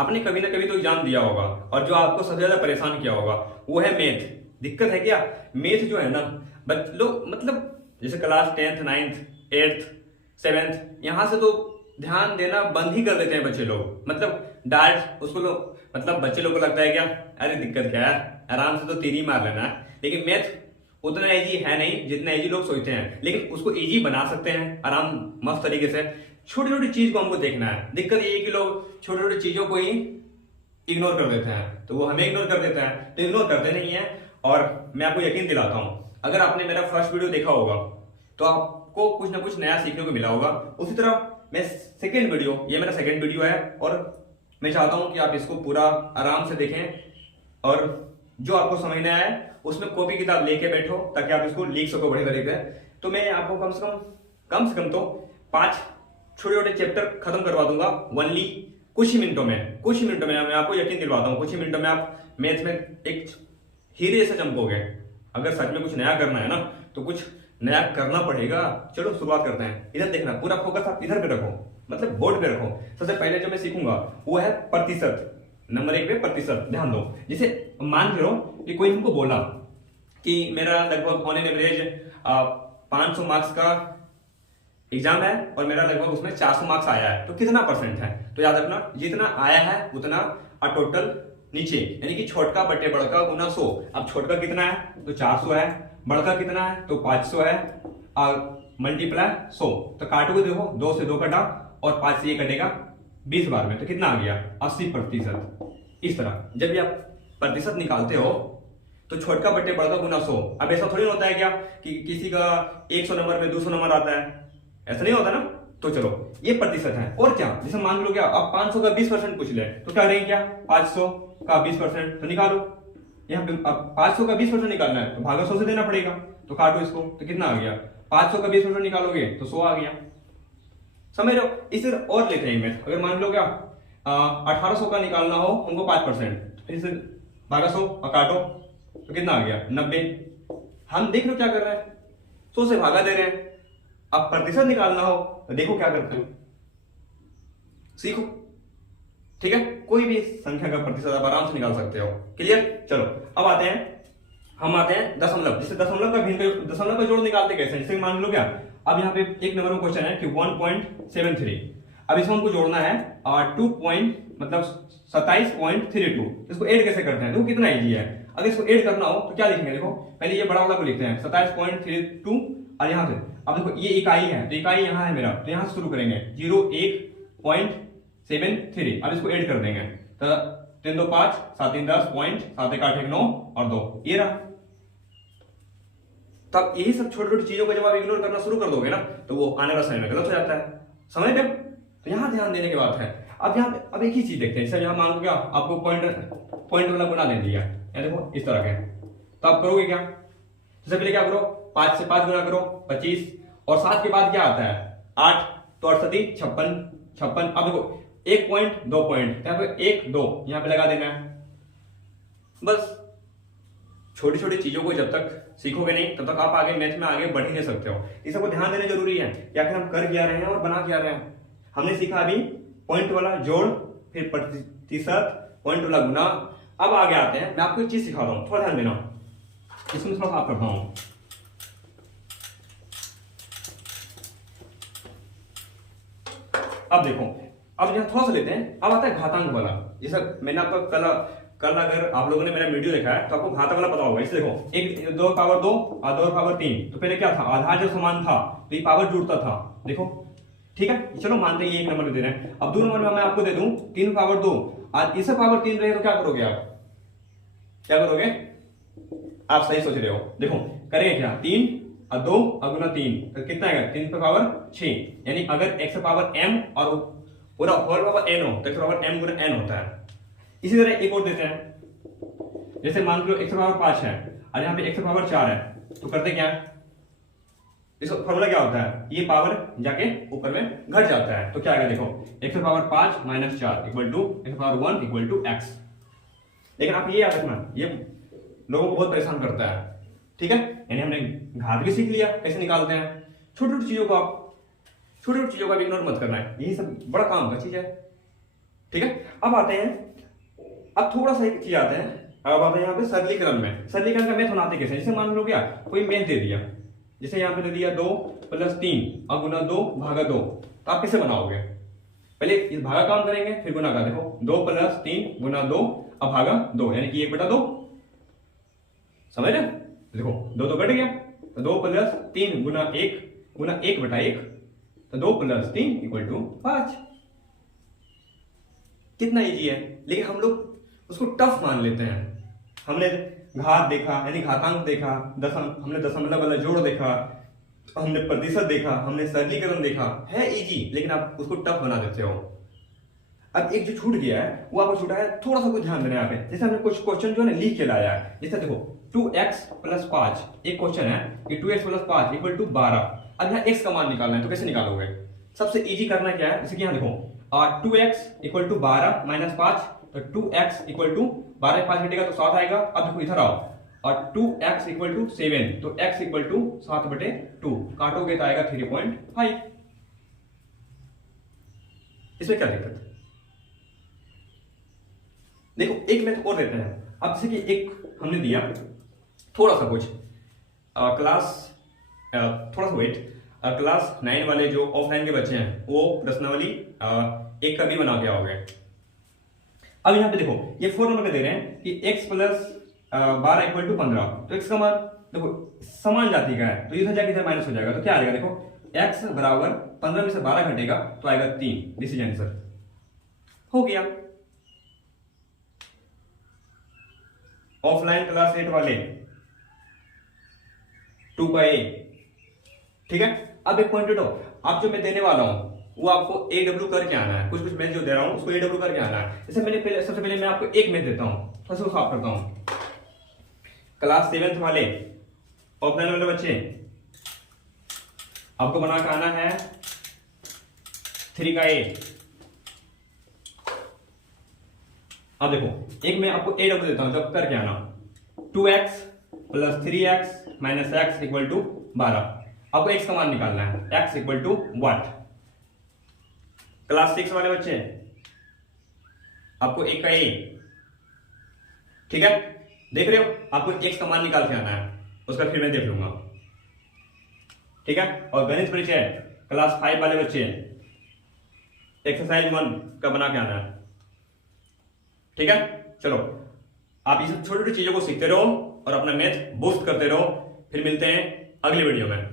आपने कभी ना कभी तो एग्जाम दिया होगा, और जो आपको सबसे ज्यादा परेशान किया होगा वो है मैथ। दिक्कत है क्या, मैथ जो है ना, लोग मतलब जैसे class 10th 9th 8th 7th यहाँ से तो ध्यान देना बंद ही कर देते हैं बच्चे लोग। मतलब डायरेक्ट उसको लोग, मतलब बच्चे लोग को लगता है क्या, अरे दिक्कत क्या है, आराम से तो 3 ही मार लेना है। लेकिन मैथ उतना इजी है नहीं जितना इजी लोग सोचते हैं, लेकिन उसको इजी बना सकते हैं आराम मस्त तरीके से। छोटी छोटी चीज को हमको देखना है। दिक्कत ये है कि लोग छोटी छोटी चीजों को ही इग्नोर कर देते हैं, तो वो हमें इग्नोर कर देते हैं, तो इग्नोर करते नहीं है। और मैं आपको यकीन दिलाता हूं, अगर आपने मेरा फर्स्ट वीडियो देखा होगा तो आपको कुछ ना कुछ नया सीखने को मिला होगा। उसी तरह मैं सेकेंड वीडियो, ये मेरा सेकेंड वीडियो है, और मैं चाहता हूं कि आप इसको पूरा आराम से देखें, और जो आपको समझना है उसमें कॉपी किताब लेके बैठो ताकि आप इसको लिख सको बढ़िया तरीके से। तो मैं आपको कम से कम तो 5 छोटे छोटे चैप्टर खत्म करवा दूंगा ओनली कुछ ही मिनटों में। कुछ ही मिनटों में मैं आपको यकीन दिलवाता हूँ, कुछ ही मिनटों में आप मैथ में एक हीरे से चमकोगे। अगर सच में कुछ नया करना है ना तो कुछ नया करना पड़ेगा। चलो शुरुआत करते हैं। इधर देखना, पूरा फोकस आप इधर पे रखो, मतलब बोर्ड पे रखो। सबसे पहले जो मैं सीखूंगा वो है प्रतिशत। नंबर 1 पे प्रतिशत ध्यान दो। जैसे मान लो कि कोई हमको बोला कि मेरा लगभग ऑन एन एवरेज 500 मार्क्स का एग्जाम है और मेरा लगभग उसमें 400 मार्क्स आया है, तो कितना परसेंट है? तो याद रखना, जितना आया है उतना टोटल नीचे, यानी कि छोटका बटे बड़का गुना 100। अब छोटका कितना है तो 400 है, बड़का कितना है तो 500 है, और मल्टीप्लाई 100। तो काटोगे, देखो 2 से 2 कटा और 5 से ये कटेगा 20 बार में, तो कितना आ गया 80%। इस तरह जब भी आप प्रतिशत निकालते हो तो छोटका बटे बड़का गुना 100। अब ऐसा थोड़ी होता है क्या कि किसी का 100 नंबर में 200 नंबर आता है, ऐसा नहीं होता ना। तो चलो ये प्रतिशत है। और क्या, जैसे मान लो क्या अब 500 का 20% पूछ ले तो क्या करेंगे, क्या 500 का 20% तो निकालो। यहाँ पे अब 500 का 20% निकालना है तो भागा 100 से देना पड़ेगा, तो काटो इसको, तो कितना आ गया 500 का 20% निकालोगे तो 100 आ गया। समझ रहे हो? इसे और लेते हैं मैथ। अगर मान लो क्या 1800 का निकालना हो हमको 5%, इसे भागा 100 और काटो तो कितना आ गया 90। हम देख लो क्या कर रहे हैं, 100 से भागा दे रहे हैं। अब प्रतिशत निकालना हो तो देखो क्या करते हो, सीखो। ठीक है, कोई भी संख्या का प्रतिशत आप आराम से निकाल सकते हो। क्लियर? चलो अब हम आते हैं दशमलव। जैसे दशमलव का भिन्न, दशमलव का जोड़ निकालते कैसे? जैसे मान लो क्या अब यहाँ पे एक नंबर में क्वेश्चन है कि 1.73। अब इसको हमको जोड़ना है 27.32। इसको ऐड कैसे करते हैं? देखो कितना इजी है। अगर इसको ऐड करना हो तो क्या लिखेंगे, देखो पहले ये बड़ा वाला को लिखते हैं 27.32, और यहाँ से अब देखो ये इकाई है तो इकाई यहाँ है मेरा, तो यहाँ से शुरू करेंगे 01.73। अब इसको ऐड कर देंगे तो 3 2 5 7 3 10 पॉइंट 7 1 8 1 9 और 2, ये रहा। तब यही सब छोटी छोटी चीजों को जब आप इग्नोर करना शुरू कर दोगे ना तो वो आने वाला समय में गलत हो जाता है। समझ गए? तो यहाँ ध्यान देने की बात है। अब यहाँ पे अब एक ही चीज देखते हैं। जैसे यहाँ मान लो क्या आपको पॉइंट वाला गुना दे दिया, या देखो इस तरह के, तो आप करोगे क्या? सबसे पहले क्या करो, 5 से 5 गुना करो 25, और 7 के बाद क्या आता है 8, तो 68 56। अब देखो 1 पॉइंट 2 पॉइंट, यहाँ पे 1 2 यहाँ पे लगा देना है। बस छोटी छोटी चीजों को जब तक सीखोगे नहीं तब तक आप आगे मैथ में आगे बढ़ ही नहीं सकते हो। इस सबको ध्यान देना जरूरी है कि आखिर हम कर क्या रहे हैं और बना क्या रहे हैं। हमने सीखा अभी पॉइंट वाला जोड़, फिर प्रतिशत, पॉइंट वाला गुना। अब आगे आते हैं, मैं आपको एक चीज सिखा रहा हूं, थोड़ा ध्यान देना, इसमें थोड़ा साफ करता हूं। अब देखो, अब यहाँ थोड़ा सा लेते हैं। अब आता है घातांक वाला। जैसा मैंने आपको कल अगर आप लोगों ने मेरा वीडियो देखा है तो आपको घातांक वाला पता होगा। इसे देखो 1 2 पावर 2 और 2 पावर 3, तो पहले क्या था, आधार जब समान था तो ये पावर जुड़ता था। देखो ठीक है, चलो मानते हैं ये 1 नंबर दे रहे हैं। अब 2 नंबर में मैं आपको दे दूं 3 पावर 2 और इसे पावर 3 रहे तो क्या करोगे आप? क्या करोगे? आप सही सोच रहे हो। देखो करेंगे क्या, 3 और 2 और गुना 3 तो कितना आएगा 3 पे पावर 6। यानी अगर x पे पावर m और पूरा होल पावर n हो तो x पावर m गुना n होता है। इसी तरह एक और देते हैं। जैसे मान लो x पावर 5 है और यहाँ पे x पावर 4 है, तो करते क्या है, इसका फॉर्मूला क्या होता है, ये पावर जाके ऊपर में घट जाता है। तो क्या आएगा देखो, x power 5 minus 4 equal to x power 1 equal to x। लेकिन आप ये याद रखना, ये लोगों को बहुत परेशान करता है। ठीक है, यानी हमने घात भी सीख लिया कैसे निकालते हैं। छोटी छोटी चीजों को आप इग्नोर मत करना है, यही सब बड़ा काम का चीज है। ठीक है, अब आते हैं, अब थोड़ा सा एक चीज आते हैं, अब आते हैं यहाँ पे सरलीकरण में। सरलीकरण का मेथड बनाते कैसे, जैसे मान लो क्या कोई मेथ दे दिया, जैसे यहाँ पे दे दिया 2 + 3 और गुना 2 भागा 2, तो आप कैसे बनाओगे, पहले इस भागा काम करेंगे फिर गुना का, देखो 2 + 3 गुना 2 और भागा 2 यानी कि 1/2, समझ रहे, देखो 2 तो कट गया, तो 2 + 3 गुना 1 गुना 1/1, तो 2 + 3 = 5। कितना इजी है, लेकिन हम लोग उसको टफ मान लेते हैं। हमने घात देखा यानी घातांक देखा, हमने दशमलव वाला जोड़ देखा, हमने प्रतिशत देखा, हमने सरलीकरण देखा, है इजी, लेकिन आप उसको टफ बना देते हो। अब एक जो छूट गया है वो आपको छूटा है, थोड़ा सा कुछ ध्यान देना है। जैसे हमने कुछ क्वेश्चन जो है लिख के लाया है, जैसे देखो 2x + 5, एक क्वेश्चन है कि 2x + 5 = 12। अब यहाँ x का मान निकालना है, तो कैसे निकालोगे, सबसे इजी करना क्या है, जैसे कि यहाँ देखो 2x = 12 - 5, तो 2x = 12 5 घटेगा तो 7 आएगा। अब देखो इधर आओ, और 2x = 7, तो x = 7/2, काटोगे तो आएगा 3.5। इसमें क्या दिक्कत है, देखो एक मेथड और देते हैं। अब जैसे कि एक हमने दिया थोड़ा सा कुछ थोड़ा सा वेट, क्लास 9 वाले जो ऑफलाइन के बच्चे हैं वो प्रश्नावली एक का भी बना के आओगे। अब यहाँ पे देखो ये 4 नंबर पे दे रहे हैं कि x + 12 = 15, तो x का मान देखो समान जाति का है, तो इधर जाके इधर माइनस हो जाएगा, तो क्या आएगा, देखो x = 15 में से 12 घटेगा तो आएगा 3। दिस इज आंसर, हो गया। ऑफलाइन क्लास 8 वाले 2 का A, ठीक है। अब एक पॉइंट उठो, आप जो मैं देने वाला हूं वो आपको AW करके आना है, कुछ मैं जो दे रहा हूं उसको AW करके आना है। जैसे मैंने सबसे पहले मैं आपको एक मैथ देता हूं, फर्स्ट को साफ करता हूं। क्लास 7th वाले ऑफलाइन वाले बच्चे आपको बना के आना है 3 का A। अब देखो एक मैं आपको AW देता हूं, जब करके आना 2x + 3x - x = 12। आपको x का मान निकालना है, x = what। क्लास 6 वाले बच्चे आपको एक का A, ठीक है, देख रहे हो, आपको x का मान निकाल के आना है, उसका फिर मैं देख लूंगा, ठीक है। और गणित परिचय क्लास 5 वाले बच्चे एक्सरसाइज 1 का बना के आना है, ठीक है। चलो आप ये सब छोटी छोटी चीजों को सीखते रहो और अपना मैथ बूस्ट करते रहो। फिर मिलते हैं अगली वीडियो में।